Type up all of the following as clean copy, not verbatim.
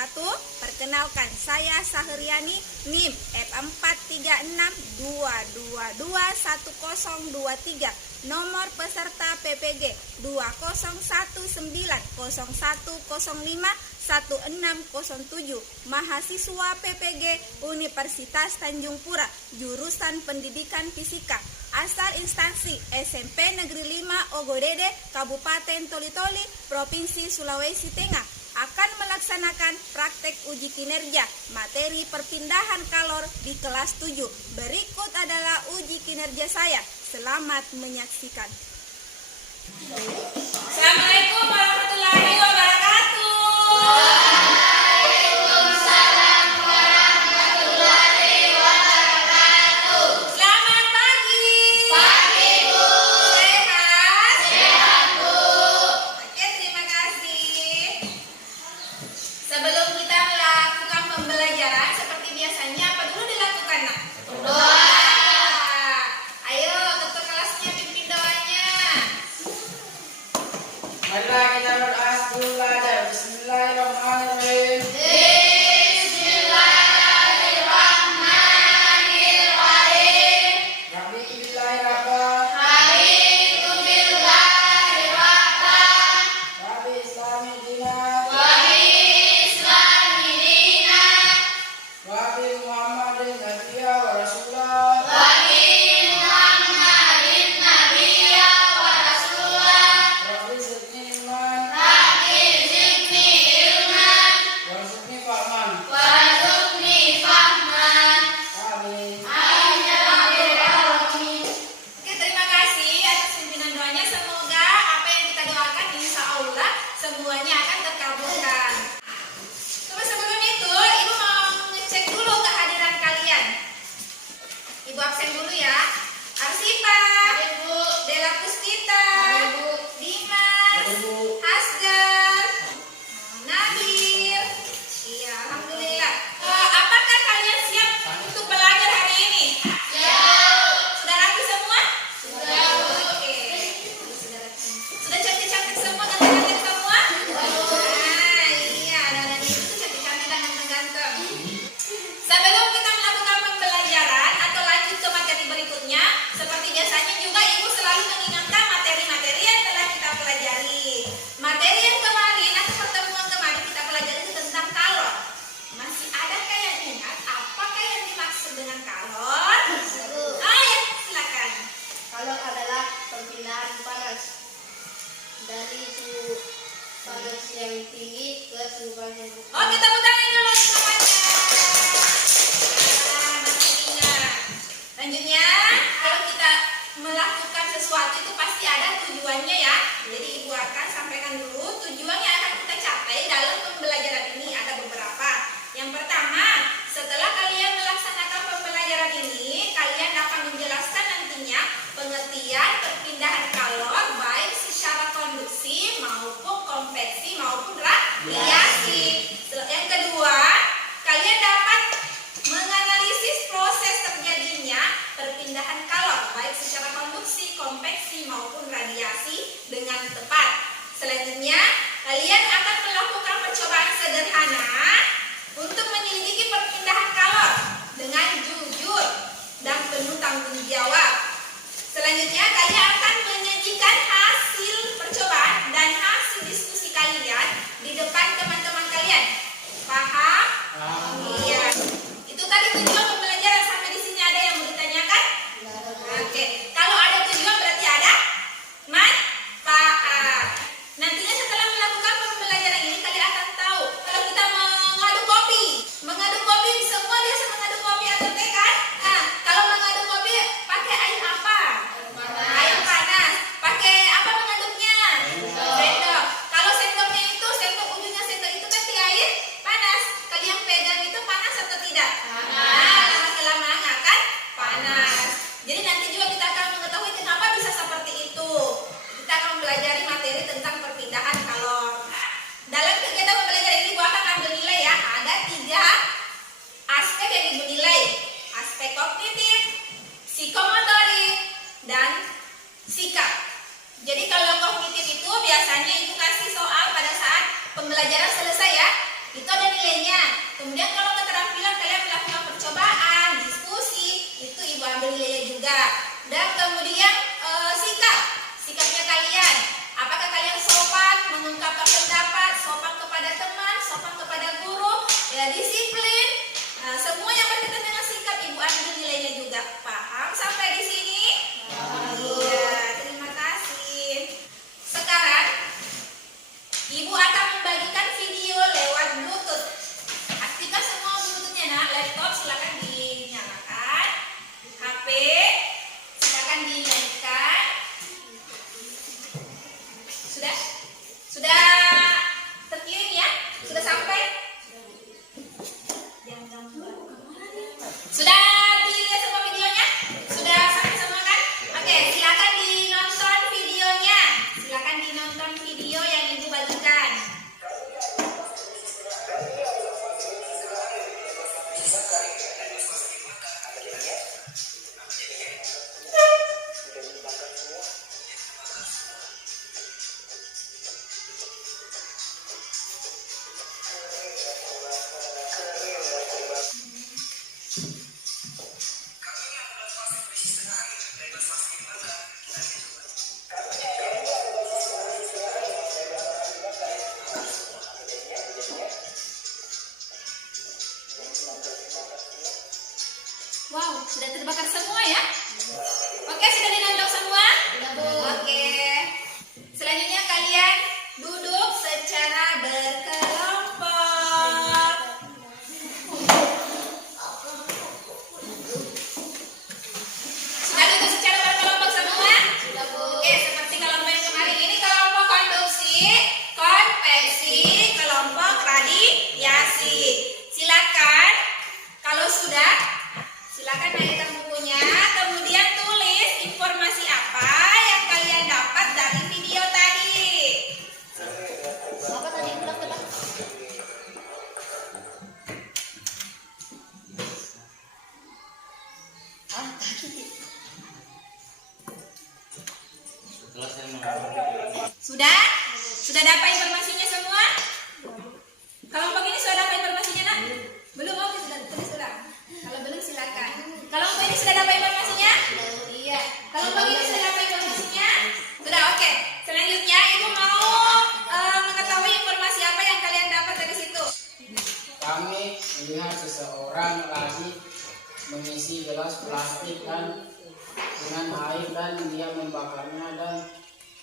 wabarakatuh. Perkenalkan, saya Sahriani, NIM F43622210023. Nomor peserta PPG 2019010516007. Mahasiswa PPG Universitas Tanjung Pura, jurusan Pendidikan Fisika. Asal instansi SMP Negeri 5 Ogodede, Kabupaten Toli-Toli, Provinsi Sulawesi Tengah. Akan melaksanakan praktek uji kinerja materi perpindahan kalor di kelas 7. Berikut adalah uji kinerja saya. Selamat menyaksikan. Assalamualaikum warahmatullahi wabarakatuh. Waalaikumsalam warahmatullahi wabarakatuh. Selamat pagi. Pagi, Bu. Sehat? Sehat, Bu. Oke, terima kasih. Sebelum kita melakukan pembelajaran seperti biasanya, apa dulu dilakukan, Nak? Doa. Ayo, ketua kelasnya pimpin doanya. Marilah kita berdoa sebelum belajar. Bismillahirrahmanirrahim. Bismillahirrahmanirrahim. Rabbi billahi rabba, Raditu billahi rabban Rabbi islami dina, wa bi islami dinan Rabbi muhammadin nabiyya wa rasulah, wa bi Muhammadin nabiyya wa rasulah. Rabbi zidni ilman, Rabbi zidni ilman warzuqni fahman. warzuqni fahman. Amin. Amin ya rabbal alamin. Oke, terima kasih atas pimpinan doanya. Semoga apa yang kita doakan insya Allah semuanya akan terkabulkan. Terus sebelum itu, Ibu mau ngecek dulu kehadiran kalian. Ibu absen dulu ya. Arsipa, Ibu, Dela Puspita, Ibu. Dimas, Ibu. Hasdar, Nabil. Iya, alhamdulillah. Apakah kalian siap untuk belajar hari ini? Sudah rapi semua? Sudah, Bu. Oke. Sudah cantik-cantik semua, ganteng-ganteng semua? Nah, iya, anak-anak itu tuh cantik-cantik dan ganteng-ganteng. Sebelum kita melakukan pembelajaran atau lanjut ke materi berikutnya, seperti biasanya juga Ibu selalu mengingatkan materi-materi yang telah kita pelajari. Materi yang kemarin atau pertemuan kemarin kita pelajari itu tentang kalor. Masih adakah yang ingat apakah yang dimaksud dengan kalor? Ya, silakan. Kalor adalah perpindahan panas dari suhu panas yang tinggi ke suhu panas yang rendah. Oh, kita tangan dulu semuanya. Masih ingat. Selanjutnya, kalau kita melakukan sesuatu itu pasti ada tujuannya ya. Jadi Ibu akan sampaikan dulu tujuan yang akan kita capai dalam pembelajaran ini. Ada beberapa. Yang pertama, setelah kalian melaksanakan pembelajaran ini, kalian dapat menjelaskan nantinya pengertian perpindahan kalor baik secara konduksi maupun konveksi maupun radiasi. Yang kedua, kalian dapat menganalisis proses terjadinya perpindahan kalor baik secara konduksi, konveksi maupun radiasi dengan tepat. Selanjutnya, kalian akan melakukan percobaan sederhana untuk menyelidiki perpindahan kalor dengan jujur dan penuh tanggung jawab. Selanjutnya, kalian akan menyajikan hasil percobaan dan hasil diskusi kalian di depan teman-teman kalian. Paham? Iya. Itu tadi tujuan pembelajaran. Sampai di sini ada yang mau ditanyakan? Oke. Kalau ada tujuan berarti ada manfaat. Nantinya setelah melakukan pembelajaran ini kalian akan tahu kalau kita mengadu kopi. Mengadu kopi, semua biasa mengadu kopi atau teh kan? Nah, kalau mengadu kopi pakai air apa? Air panas. Pakai apa mengaduknya? Sendok. Kalau sendoknya itu, sendok ujungnya sendok itu kan di air panas. Kalian pegang itu panas atau tidak? Nah, lama-kelamaan akan panas. Jadi nanti juga kita akan mengetahui kenapa bisa seperti itu. Kita akan mempelajari materi tentang perpindahan kalor. Dalam kegiatan pembelajaran ini, Ibu akan ambil nilai ya. Ada 3 aspek yang Ibu nilai. Aspek kognitif, psikomotorik, dan sikap. Jadi kalau kognitif itu biasanya Ibu kasih soal pada saat pembelajaran selesai ya. Itu ada nilai juga. Dan kemudian sikapnya kalian. Apakah kalian sopan mengungkapkan pendapat, sopan kepada teman, sopan kepada guru, ya disiplin. Nah, semua yang berkaitan dengan sikap Ibu ambil nilainya juga. Paham sampai di sini? Iya, terima kasih. Sekarang Ibu akan membagikan video lewat Bluetooth. Aktifkan semua Bluetoothnya, nak. Laptop silakan dinyalakan. HP silakan dinyanyikan. Sudah terkirim ya? Sudah sampai? Sudah dilihat semua videonya? Sudah sampai semua kan? Oke, silakan dinonton videonya. Silakan dinonton video yang Ibu bagikan. Wow, sudah terbakar semua ya? Oke, sudah dinonton semua? Oke. Selanjutnya kalian duduk secara berkelompok. Sudah duduk secara berkelompok semua? Oke, seperti kelompok yang kemarin ini kelompok konduksi, konveksi, kelompok radiasi. Silakan kalau sudah silakan naikkan bukunya, kemudian tulis informasi apa yang kalian dapat dari video tadi. Apa tadi ulang coba? Sudah? Sudah dapat informasinya semua? Kelompok ini sudah dapat informasinya, nak? Belum? Oke, sudah tulis ulang. Kalau belum silakan. Kelompok ini sudah dapat informasinya? Iya. Kelompok ini sudah dapat informasinya? Sudah, oke. Selanjutnya Ibu mau mengetahui informasi apa yang kalian dapat dari situ. Kami melihat seseorang lagi mengisi gelas plastik dengan air dan dia membakarnya, dan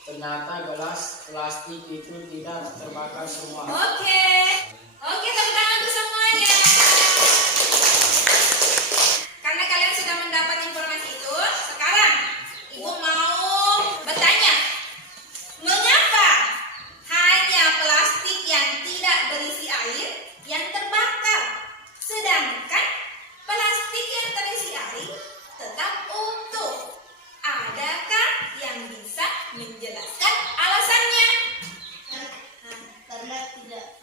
ternyata gelas plastik itu tidak terbakar semua. Oke, tepuk tangan untuk semuanya. Karena kalian sudah mendapat informasi itu, sekarang Ibu mau bertanya, mengapa hanya plastik yang tidak berisi air yang terbakar, sedangkan plastik yang terisi air tetap utuh? Adakah yang bisa menjelaskan alasannya? Karena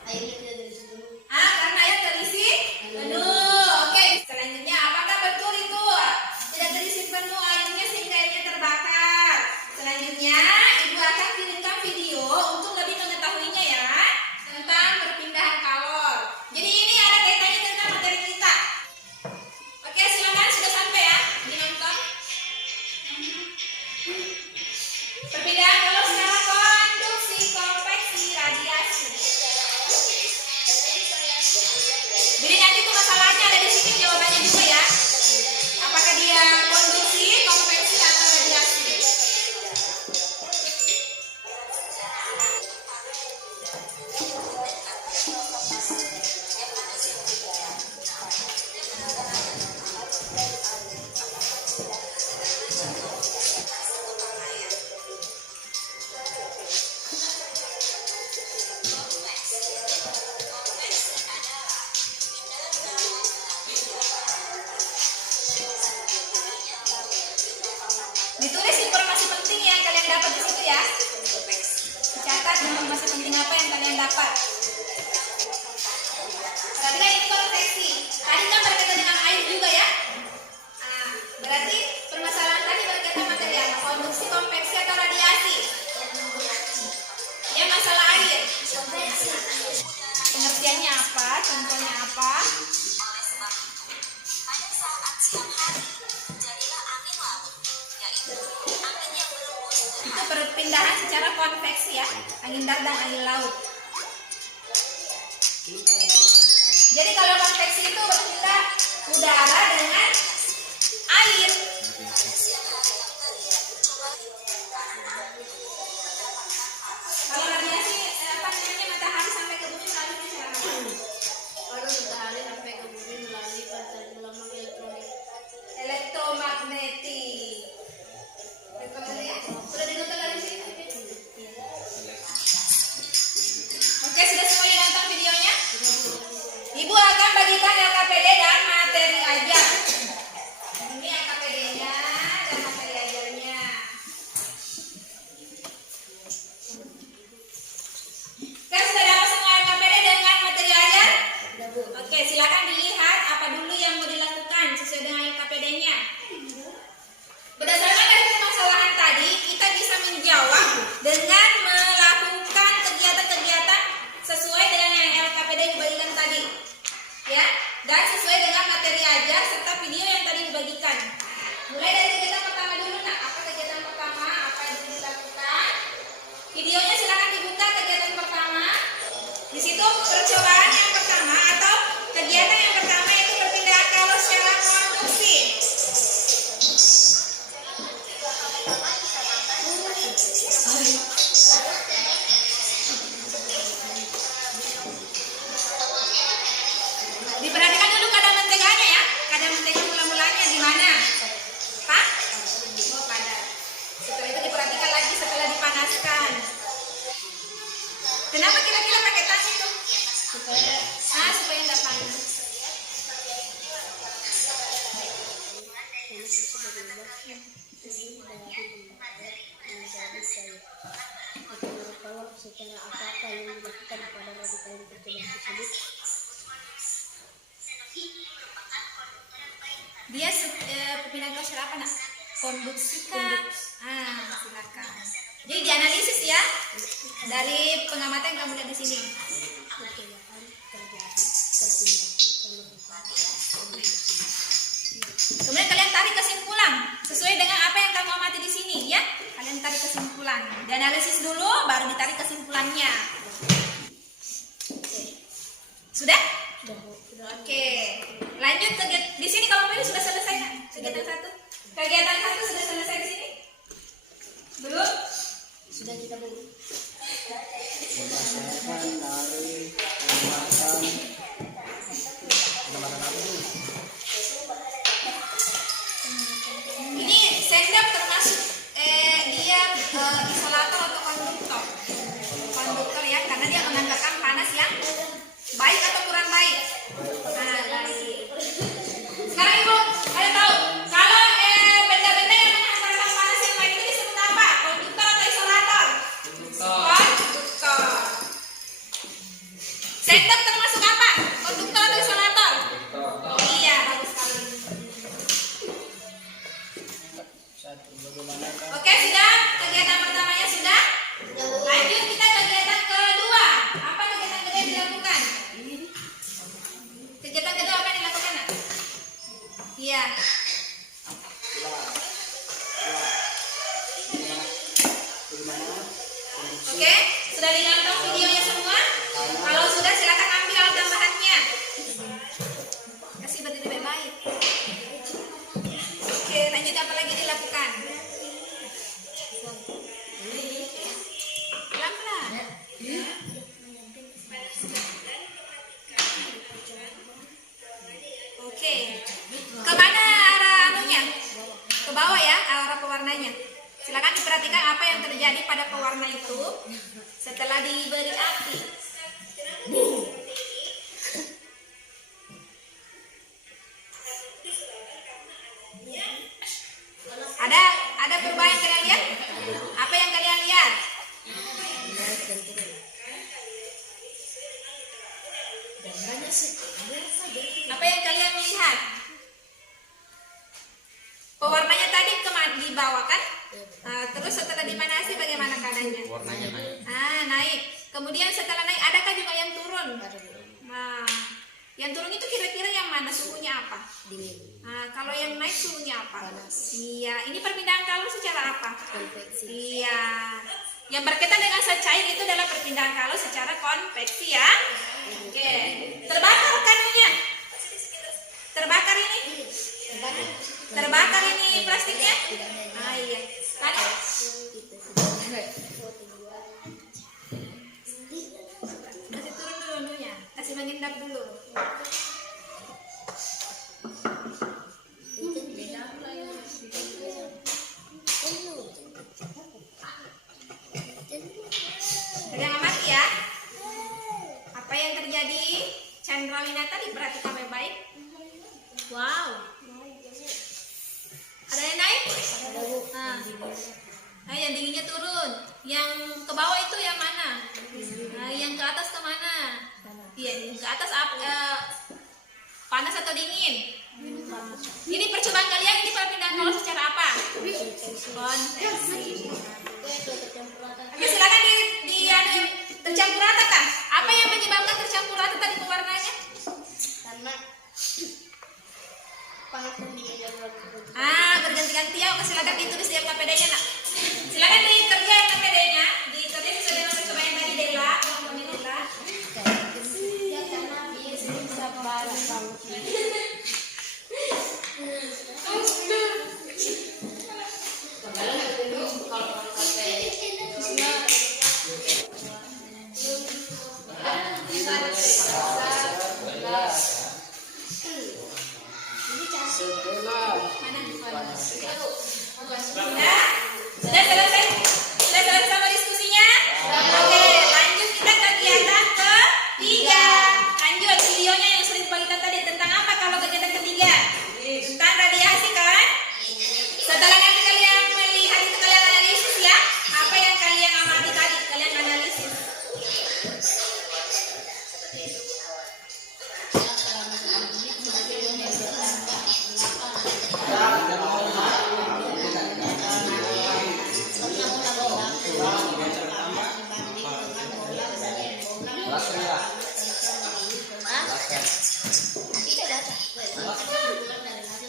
airnya tidak dari situ. Karena air terisi penuh. Oke, selanjutnya apakah betul itu tidak terisi penuh airnya sehingga airnya terbakar? Selanjutnya Ibu akan kirimkan video untuk lebih mengetahuinya ya, tentang perpindahan kalor. Jadi ini ada kaitannya tentang materi kita. Oke, silakan, sudah sampai ya dinonton. Perpindahan kalor secara konduksi, konveksi, radiasi. Jadi nanti tuh masalahnya ada di sini, jawabannya juga ya. Apakah dia konduksi, konveksi, atau radiasi? Ditulis informasi penting yang kalian dapat di situ ya. Dicatat informasi penting apa yang kalian dapat. Perhatikan ini konveksi. Tadi kan berkaitan dengan air juga ya. Berarti permasalahan tadi berkaitan materi apa? Konduksi, konveksi, atau radiasi? Ya, masalah air. Pengertiannya apa? Contohnya apa? Oleh sebab itu, pada saat siang hari, jadilah angin laut perpindahan secara konveksi ya, angin darat dan angin laut. Jadi kalau konveksi itu berpindah udara dengan air. Kalau radiasi apa namanya matahari sampai ke bumi melalui cara apa? Kalau matahari sampai ke bumi melalui pancaran gelombang elektronik. Elektromagnetik. Ya? Sudah ditonton dari sini? Oke, sudah semuanya nonton videonya? Ibu akan bagikan LKPD dan materi ajar. Ini LKPD-nya dan materi ajarnya. Kan sudah dapat semua LKPD dengan materi ajar? Oke, silakan dilihat apa dulu yang mau dilakukan sesuai dengan LKPD-nya. Berdasarkan dari permasalahan tadi, kita bisa menjawab dengan melakukan kegiatan-kegiatan sesuai dengan yang LKPD dibagikan tadi, ya, dan sesuai dengan materi ajar serta video yang tadi dibagikan. Mulai dari kegiatan pertama dulu, nah, apa kegiatan pertama, apa yang dilakukan? Videonya silakan dibuka kegiatan pertama. Di situ percobaan yang pertama atau kegiatan yang pertama yaitu perpindahan kalor secara konduksi. Diperhatikan dulu kadar menteganya ya. Kadar mentega mula-mulanya di mana? Pak? Oh, padat. Setelah itu diperhatikan lagi setelah dipanaskan. Kenapa kira-kira pakai tas itu? Supaya nggak panas. Secara apa yang dilakukan pada radikal percobaan tersebut? Dia perpindahan kalor secara apa nak? Konduksi kah? Silakan. Jadi dianalisis ya dari pengamatan yang kamu lihat di sini. Kemudian kalian tarik kesimpulan sesuai dengan apa yang kamu amati di sini ya. Kalian tarik kesimpulan. Dianalisis dulu baru ditarik kesimpulannya. Sudah? Oke. Lanjut di sini kalau ini sudah selesai kan? Kegiatan satu. Kegiatan satu sudah selesai di sini? Belum? Sudah kita beri. Berdasarkan dari pengamatan Ini sendok termasuk dia isolator atau konduktor. Konduktor ya, karena dia mengantarkan panas yang baik atau kurang baik. Baik. Sekarang Ibu, kalian tahu kalau benda-benda yang menghantarkan panas yang baik itu disebut apa? Konduktor atau isolator? Konduktor. Sendok termasuk apa? Konduktor atau isolator? Iya, bagus sekali. satu bagaimana Oke, sudah? Kegiatan pertamanya sudah? Lanjut kita kegiatan kedua. Apa kegiatan kedua yang dilakukan? Kegiatan kedua apa yang dilakukan, Nak? Iya. Oke, sudah ditonton videonya semua? Kalau sudah silakan ambil alat tambahannya. Kasih berdiri baik-baik. Oke, lanjut apa lagi dilakukan? Pelan-pelan. Oke. Kemana arah anunya? Ke bawah ya, arah pewarnanya. Silakan diperhatikan apa yang terjadi pada pewarna itu setelah diberi api. Ada perubahan yang kalian lihat? Apa yang kalian lihat? Apa yang kalian lihat? Pewarnanya tadi di bawah kan? Terus setelah dipanasi bagaimana keadaannya? Warnanya naik. Naik. Kemudian setelah naik adakah juga yang turun? Nah, Yang turun itu kira-kira yang mana suhunya apa? Dingin. Nah, kalau yang naik suhunya apa? Panas. Iya, ini perpindahan kalor secara apa? Konveksi. Iya. Yang berkaitan dengan zat cair itu adalah perpindahan kalor secara konveksi ya. Oke. Terbakar kanannya. Terbakar ini. Terbakar ini plastiknya. Ah iya. Tadi. Kasih turun dulu anunya. Kasih mengendap dulu. Pegang amati ya. Apa yang terjadi? Chandra Winata diperhatikan baik-baik. Wow. Ada yang naik? Nah, yang dinginnya turun. Yang ke bawah itu yang mana? Nah, yang ke atas ke mana? Iya, yang ke atas panas atau dingin? Ini percobaan kalian ini perpindahan kalor secara apa? Konveksi. Oke, silakan di tercampur rata kan? Apa yang menyebabkan tercampur rata tadi pewarnanya? Karena panas dan dingin yang berganti. Berganti-ganti ya. Oke, silakan ditulis di KPD-nya nak. Silakan dikerja KPD-nya, dikerja sesuai dengan percobaan yang tadi Dela, kelompoknya Dela. Ya karena bisa panas banget. Setelah Sudah selesai? Sudah selesai sama diskusinya? Oke, lanjut kita kegiatan ketiga. Lanjut videonya yang sudah dibagikan tadi tentang apa kalau kegiatan ketiga? Tentang radiasi kan? Setelah nanti kalian melihat itu kalian analisis ya. Apa yang kalian amati tadi kalian analisis.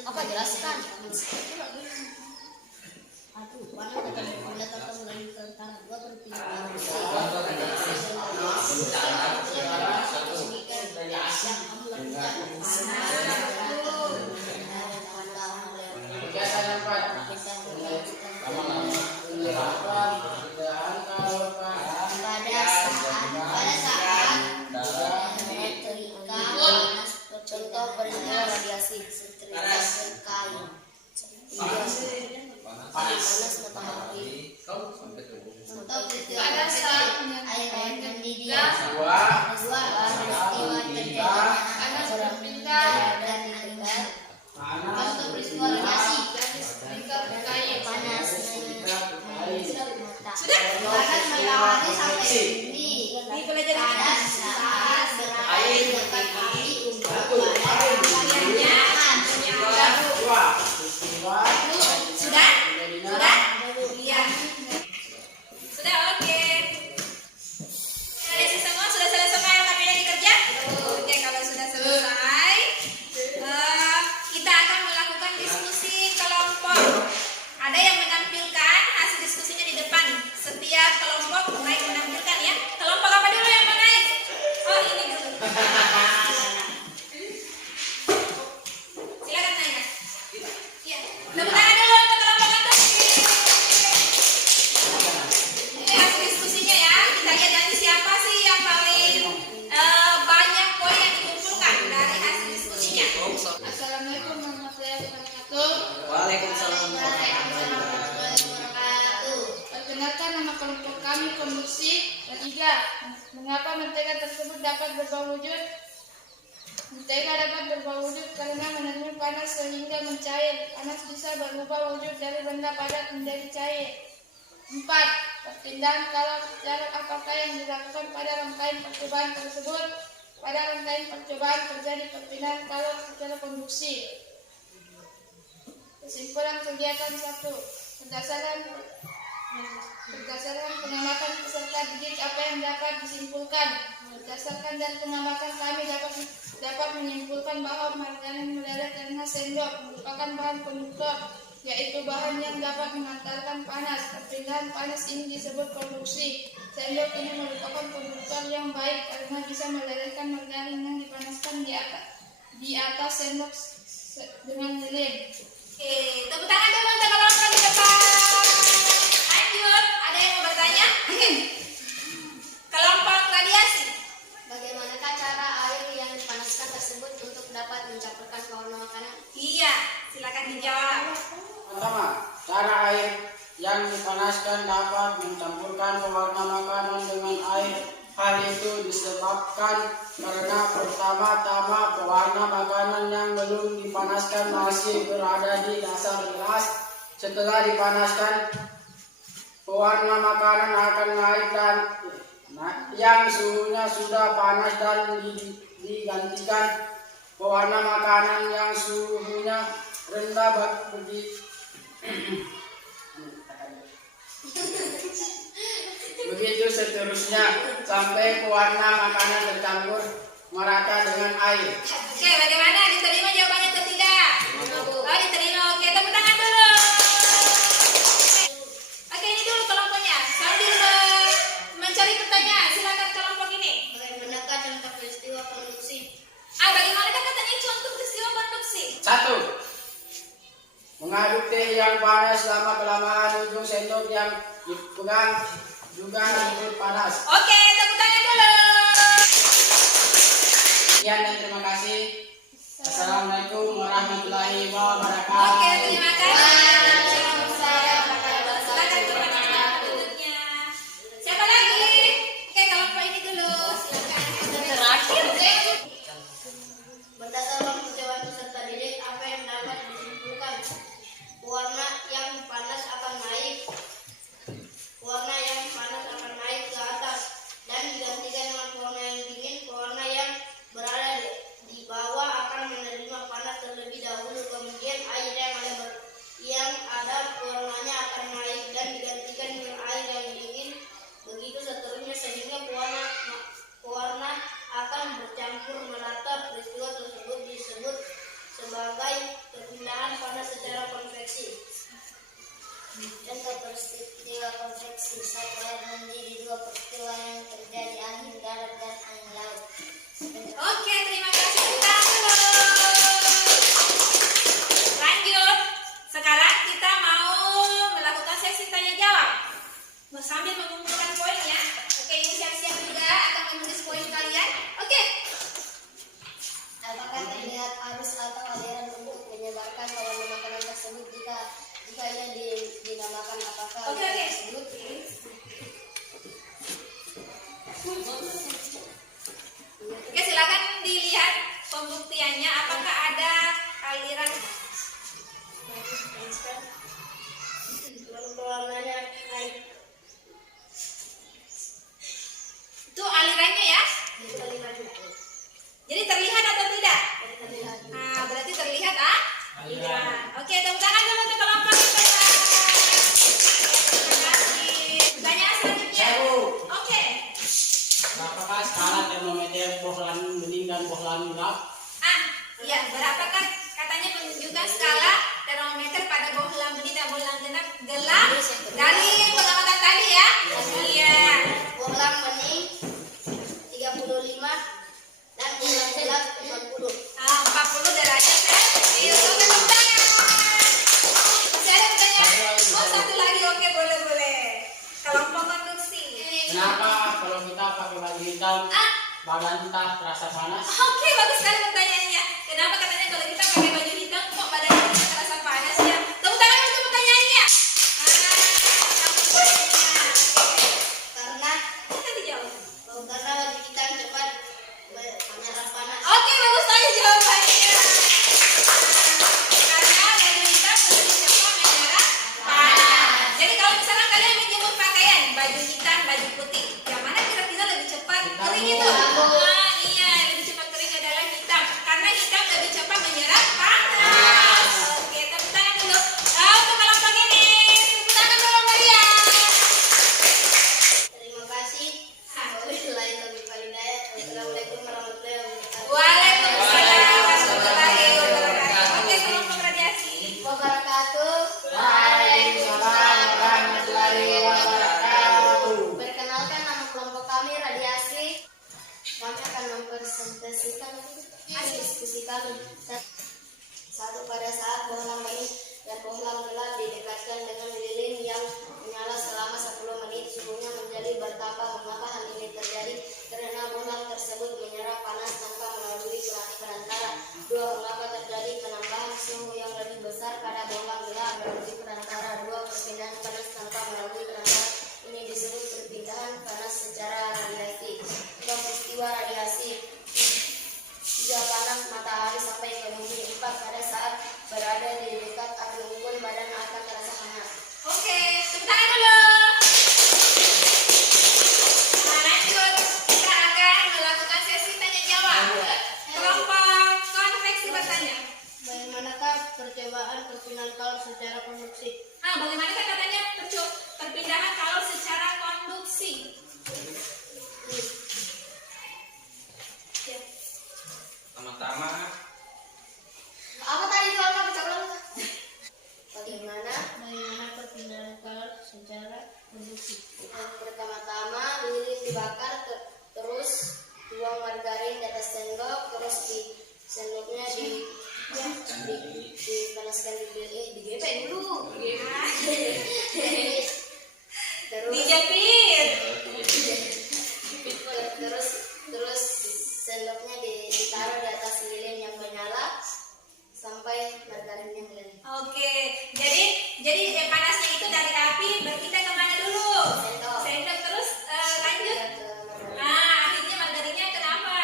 Apa jelaskan? Aduh, mana datang mulai tentang gua berpindah. Contoh peristiwa radiasi setrika sekali panas matahari. Contoh peristiwa air mendidih. Peristiwa terjadinya berpindah dan meninggal. Contoh peristiwa radiasi panas Sudah? panas matahari sampai dinding. Di pelajaran Panas saat berair matahari untuk kaliannya. Sudah? Sudah? Iya. Sudah, oke. Ada semua sudah selesai LKP-nya dikerja? Oke, kalau sudah selesai, kita akan melakukan diskusi kelompok. Ada yang menampilkan hasil diskusinya di depan. Setiap kelompok naik menampilkan ya. Kelompok apa dulu yang mau naik? Oh, ini dulu. Silakan naik. Iya. Tepuk tangan dulu untuk kelompok itu. Ini hasil diskusinya ya. Kita lihat nanti siapa sih yang paling banyak poin yang dikumpulkan dari hasil diskusinya. Assalamualaikum warahmatullahi wabarakatuh. Waalaikumsalam. Perkenalkan, nama kelompok kami konduksi ketiga. Mengapa mentega tersebut dapat berubah wujud? Mentega dapat berubah wujud karena menerima panas sehingga mencair. Panas bisa berubah wujud dari benda padat menjadi cair. 4. Perpindahan kalor secara apakah yang dilakukan pada rangkaian percobaan tersebut? Pada rangkaian percobaan terjadi perpindahan kalor secara konduksi. Kesimpulan kegiatan 1. Berdasarkan pengamatan peserta didik, apa yang dapat disimpulkan? Berdasarkan dan pengamatan kami dapat menyimpulkan bahwa margarin meleleh karena sendok merupakan bahan konduktor, yaitu bahan yang dapat mengantarkan panas. Perpindahan panas ini disebut konduksi. Sendok ini merupakan konduktor yang baik karena bisa melelehkan margarin yang dipanaskan di atas sendok dengan lilin. Oke, tepuk tangan dulu untuk kelompok di depan. Lanjut, ada yang mau bertanya? Oke. Kelompok radiasi. Bagaimanakah cara air yang dipanaskan tersebut untuk dapat mencampurkan pewarna makanan? Iya, silakan dijawab. Pertama, cara air yang dipanaskan dapat mencampurkan pewarna makanan dengan air. Hal itu disebabkan karena pertama-tama pewarna makanan yang belum dipanaskan masih berada di dasar gelas. Setelah dipanaskan, pewarna makanan akan naik dan yang suhunya sudah panas dan digantikan pewarna makanan yang suhunya rendah begitu seterusnya sampai pewarna makanan tercampur merata dengan air. Oke, bagaimana? Diterima jawabannya atau tidak? Oh, diterima. Oke, tepuk tangan dulu. Oke, ini dulu kelompoknya. Sambil mencari pertanyaan, silakan kelompok ini. Bagaimanakah contoh peristiwa konduksi? Bagaimana katanya contoh peristiwa konduksi? 1. Mengaduk teh yang panas lama kelamaan ujung sendok yang dipegang juga ikut panas. Oke, tepuk tangan dulu. Sekian dan terima kasih. Assalamualaikum warahmatullahi wabarakatuh. Oke, terima kasih. Silakan pertanyaan berikutnya. Siapa lagi? Oke, kelompok ini dulu. Silakan. Terakhir. Berdasarkan percayaan peserta didik, apa yang dapat disimpulkan? Warna yang panas akan naik ke atas dan digantikan dengan warna yang dingin. Warna yang berada di bawah akan menerima panas terlebih dahulu, kemudian air yang ada warnanya akan naik dan digantikan dengan air yang dingin. Begitu seterusnya sehingga pewarna akan bercampur merata. Peristiwa tersebut disebut sebagai perpindahan panas secara konveksi. Contoh peristiwa konveksi: satu air menjadi dua peristiwa yang terjadi angin darat dan angin laut. Oke, terima kasih. Lanjut. Sekarang kita mau melakukan sesi tanya jawab sambil mengumpulkan poinnya. Oke, ini siap-siap juga akan menulis poin kalian. Oke. Apakah terlihat arus atau aliran untuk menyebarkan pewarna makanan tersebut? Jika ia dinamakan apakah Oke. aliran tersebut? Oke, silakan dilihat pembuktiannya. Apakah ada aliran? Pewarnanya naik. Itu alirannya ya. Alirannya. Jadi terlihat atau tidak? Terlihat. Nah, berarti terlihat aliran. Oke, tepuk tangan dulu untuk kelompok kita. Terima kasih. Pertanyaan selanjutnya. Oke. Berapakah skala termometer bohlam bening dan bohlam gelap? Iya, berapakah katanya penunjukan skala termometer pada bohlam bening dan bohlam gelap dari pengamatan tadi ya? Iya. Bohlam bening 35 dan bohlam gelap 40. 40 derajat Celcius. Tepuk tangan. Masih ada pertanyaan? Oh, satu lagi. Oke, boleh. Kelompok konduksi. Kenapa kalau kita pakai baju hitam badan kita terasa panas? Oke, bagus sekali pertanyaannya. Kenapa katanya kalau kita pakai baju hitam kok badan kita terasa panas ya? Tepuk tangan untuk pertanyaannya. Kamu poinnya. Karena Kita dijawab. baju hitam cepat menyerap panas. Oke, bagus sekali jawabannya. Karena baju hitam lebih cepat menyerap panas. Jadi kalau misalnya kalian menjemur pakaian, baju hitam, baju putih, yang mana kira-kira lebih cepat kering itu? Iya, lebih cepat kering adalah hitam. Karena hitam lebih cepat menyerap panas. Bagaimana katanya perpindahan kalor secara konduksi? Ya. Pertama-tama Apa tadi soalnya baca ulang? Bagaimana perpindahan kalor secara konduksi? Pertama-tama lilin dibakar, terus tuang margarin di atas sendok, terus di sendoknya dipanaskan digepek dulu. Terus Dijepit. terus sendoknya ditaruh di atas lilin yang menyala sampai margarinnya meleleh. Oke, jadi panasnya itu dari api berpindah kemana dulu? Sendok. Sendok terus lanjut. Ke Nah, akhirnya margarinnya kenapa?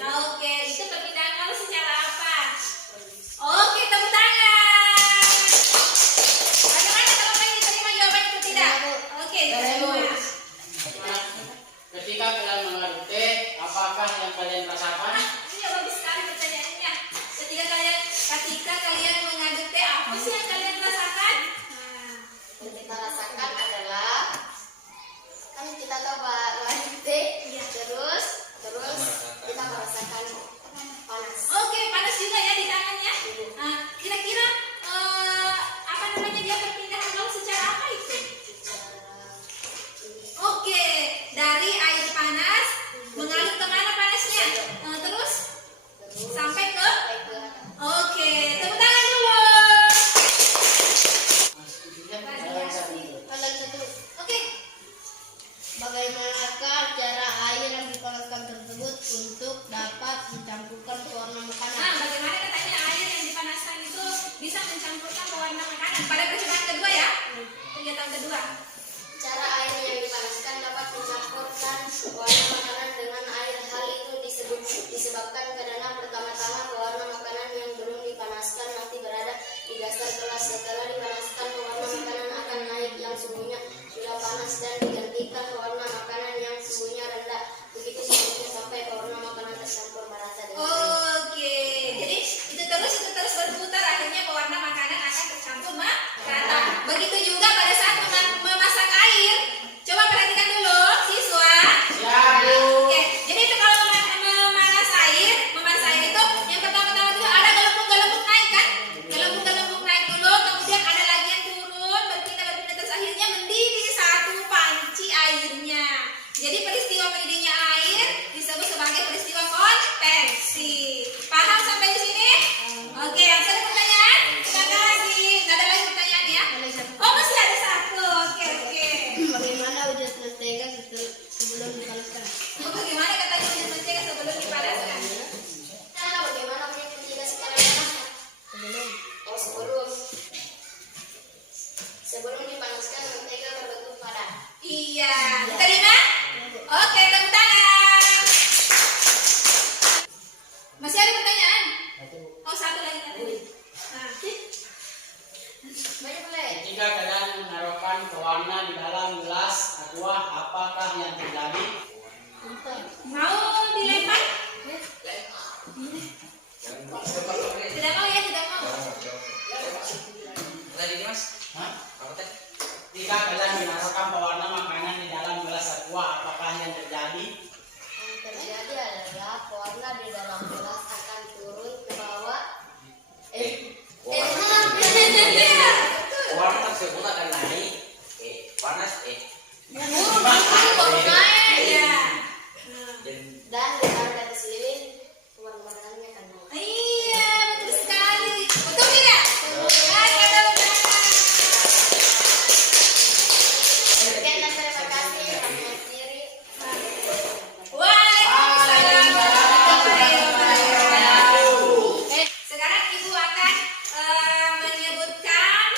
Nah, oke, itu perpindahan kalor secara apa? Oke, tepuk tangan. Bagaimana teman-teman diterima jawaban itu tidak? Oke, diterima. Ketika kalian mengaduk teh, apakah yang kalian rasakan? Iya, bagus sekali pertanyaannya. Ketika kalian mengaduk teh, apa sih yang kalian rasakan? Nah, yang kita rasakan adalah kan kita coba lanjut teh, terus kita merasakan panas. oke, panas juga ya di tangannya. Nah, kira-kira apa namanya dia perpindahan kalor secara apa itu? Oke, dari air panas mengalir kemana panasnya? Terus sampai ke? Oke, tepuk tangan dulu. Oke, Bagaimanakah cara air yang dipanaskan tersebut untuk dapat mencampurkan pewarna makanan? nah bagaimana katanya air yang dipanaskan itu bisa mencampurkan pewarna makanan? Pada percobaan kedua ya, kegiatan kedua. Cara air yang dipanaskan dapat mencampurkan pewarna makanan dengan air. Hal itu disebabkan karena pertama-tama pewarna makanan yang belum dipanaskan masih berada di dasar gelas. Setelah dipanaskan, pewarna makanan akan naik yang suhunya sudah panas dan digantikan pewarna makanan yang suhunya rendah. Begitu seterusnya sampai pewarna makanan tercampur merata dengan air. Oke, jadi itu terus berputar, akhirnya pewarna makanan akan tercampur merata. Begitu juga pada saat memasak air. Coba perhatikan dulu, siswa. Oke, jadi itu kalau memasak air itu yang pertama-tama dulu ada gelembung-gelembung naik kan? Gelembung-gelembung naik dulu, kemudian ada lagi yang turun, berpindah terus akhirnya mendidih satu panci airnya. Jadi peristiwa mendidihnya air disebut sebagai peristiwa konveksi. Paham sampai di sini? Oke, ada pertanyaan? Terima kasih. Nggak ada lagi pertanyaan ya? Oh, masih ada satu. Oke. Bagaimana wujud mentega sebelum dipanaskan? Oh, bagaimana katanya wujud mentega sebelum dipanaskan? Nah, bagaimana wujud mentega sekarang dipanaskan? Sebelum dipanaskan mentega berbentuk padat. Iya, diterima? Oke, tepuk tangan. Masih ada pertanyaan? Oh, satu lagi tadi. Nah, Banyak boleh. Ketika kalian menaruhkan pewarna di dalam gelas aqua, apakah yang terjadi? mau dilempar? Tidak mau ya, tidak mau. tadi Mas, Hah? apa tadi? Ketika kalian menaruhkan pewarna makanan di dalam gelas aqua, apakah yang terjadi? Yang terjadi adalah pewarna di dalam gelas akan turun ke bawah. Warna tersebut akan naik, panas, Iya. Dan ditaruh di atas lilin, pewarna makanannya akan naik. Iya, betul sekali. Betul tidak? Ya, kita betul. Sekian dan terima kasih. Kami akhiri. Waalaikumsalam warahmatullahi wabarakatuh. Sekarang Ibu akan menyebutkan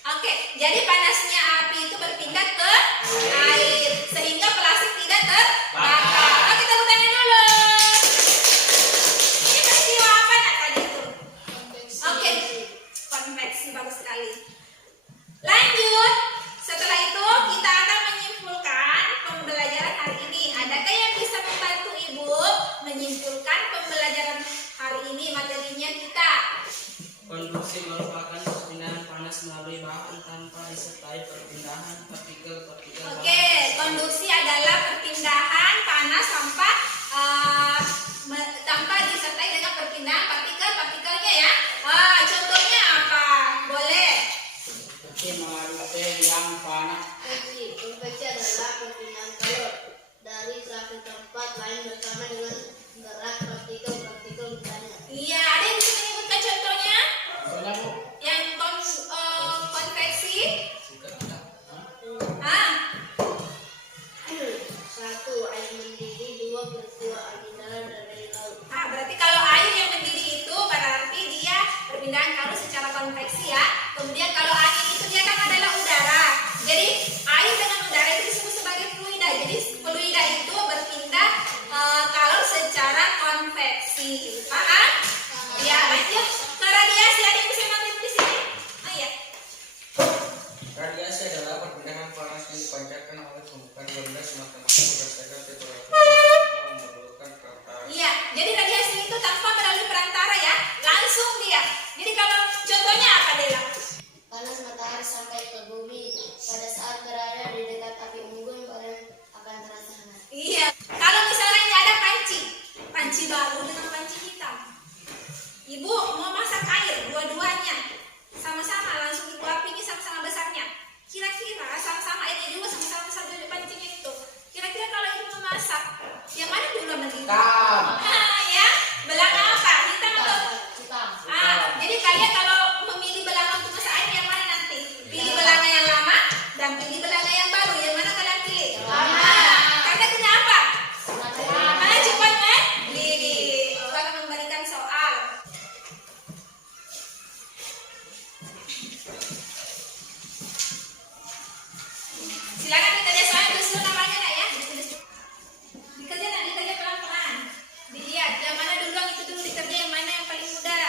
Oke, jadi panasnya api itu berpindah ke air sehingga plastik tidak terbakar. Oke, tepuk tangan dulu. Ini peristiwa apa nak tadi itu? Oke, konveksi, bagus sekali. Lanjut, setelah itu kita akan menyimpulkan pembelajaran hari ini. Adakah yang bisa membantu Ibu menyimpulkan pembelajaran hari ini materinya kita? Konduksi merupakan perpindahan panas melalui bahan tanpa disertai perpindahan partikel-partikel bahan. Oke, konduksi adalah perpindahan panas tanpa disertai dengan perpindahan partikel-partikelnya ya. Contohnya apa? Boleh. Oke, mengaduk teh yang panas. Konveksi adalah perpindahan kalor dari satu tempat lain bersama dengan gerak partikel-partikel misalnya. Iya, ada yang bisa menyebutkan contohnya? Soalnya Bu, Yang konveksi? Satu, air mendidih. Dua, peristiwa angin darat dari laut. Berarti kalau air yang mendidih itu berarti dia perpindahan kalor secara konveksi ya. Kemudian kalau angin itu dia kan adalah udara. Jadi air dengan udara itu disebut sebagai fluida. Jadi fluida itu berpindah kalor secara konveksi. Paham? Ya, lanjut ke radiasi. Ada yang bisa mengikuti di sini? Oh iya. Radiasi adalah perpindahan panas yang dipancarkan oleh tumpukan benda semata-mata berdasarkan temperatur tanpa memerlukan perantara. Iya, jadi radiasi itu tanpa melalui perantara ya, langsung dia. Jadi kalau contohnya apa Dela? Panas matahari sampai ke bumi. Pada saat berada di dekat api unggun, badan akan terasa hangat. Iya, kalau misalnya ini ada panci baru dengan panci hitam. Ibu mau masak air, dua-duanya sama-sama, langsung ibu apinya sama-sama besarnya. Kira-kira sama-sama airnya juga sama-sama besar dari pancinya itu. Kira-kira kalau ibu mau masak, yang mana dulu mendidih? hitam. Ya, belakang apa? Hitam atau? Hitam. Jadi kalian kalau memilih belanga untuk masak air yang mana nanti? Pilih belanga yang lama dan pilih belanga yang baru. Yang mana kalian pilih? Karena kenapa? Cepat mendidih. Aku akan memberikan soal. Silakan dikerja soalnya dulu namanya nak ya. Dikerja pelan-pelan. Dilihat yang mana duluan itu dulu dikerja, yang mana yang paling mudah.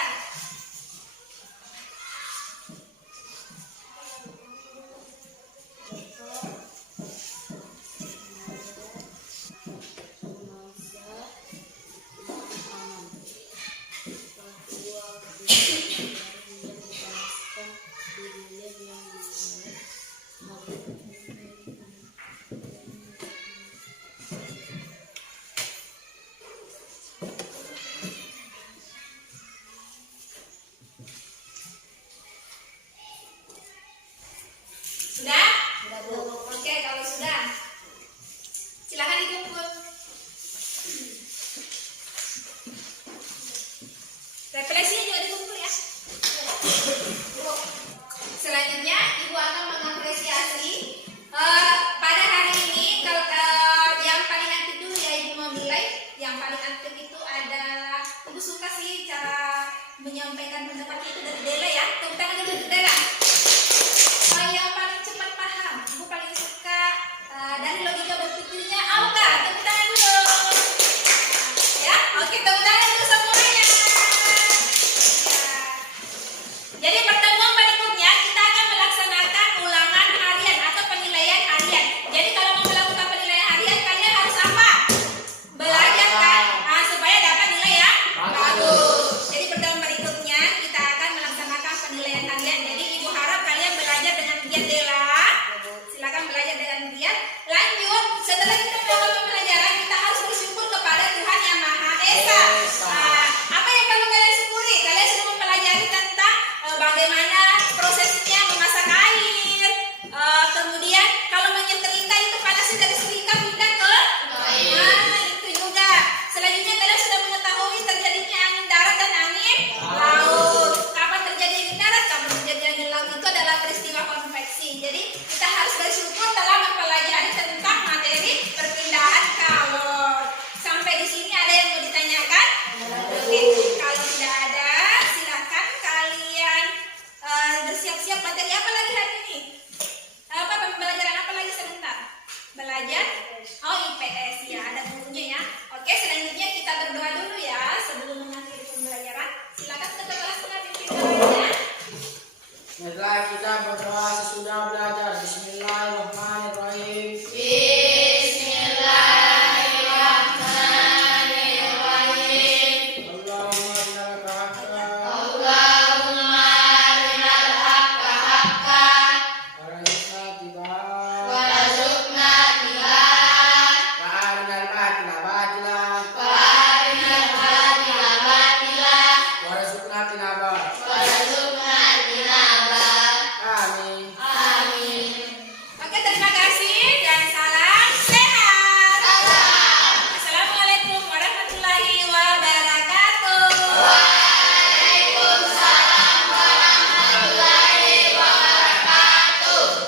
Sudah? Oke, kalau sudah, silakan dikumpul. Refleksinya juga dikumpul ya. Selanjutnya, Ibu akan mengapresiasi pada hari ini. Kalau yang paling aktif dulu ya Ibu memilih. Yang paling aktif itu adalah Ibu suka sih cara menyampaikan pendapatnya itu dari Dela ya. Tepuk tangan dulu untuk Dela. Yang paling cepat paham, Ibu paling suka dari logika berpikirnya Alka. Tepuk tangan dulu. Ya, oke, tepuk tangan dulu semuanya. Jadi pertemuan berikutnya kita akan melaksanakan ulangan harian atau penilaian harian. Jadi kalau mau melakukan penilaian harian kalian harus apa? Belajar kan? Supaya dapat nilai yang bagus. Jadi pertemuan berikutnya kita akan melaksanakan penilaian harian. Jadi Ibu harap kalian belajar dengan giat Dela. Silakan belajar dengan giat. Lanjut, setelah kita melakukan pembelajaran kita harus bersyukur kepada Tuhan Yang Maha Esa. Apa yang perlu kalian syukuri? Kalian sudah mempelajari tentang bagaimana prosesnya memasak air. Kemudian kalau menyetrika itu panasnya dari setrika pindah ke itu juga. Selanjutnya kalian sudah mengetahui terjadinya angin darat dan angin laut. Kapan terjadi angin darat? Kapan terjadi angin laut itu adalah peristiwa konveksi. Jadi kita harus bersyukur telah mempelajari tentang materi Usaha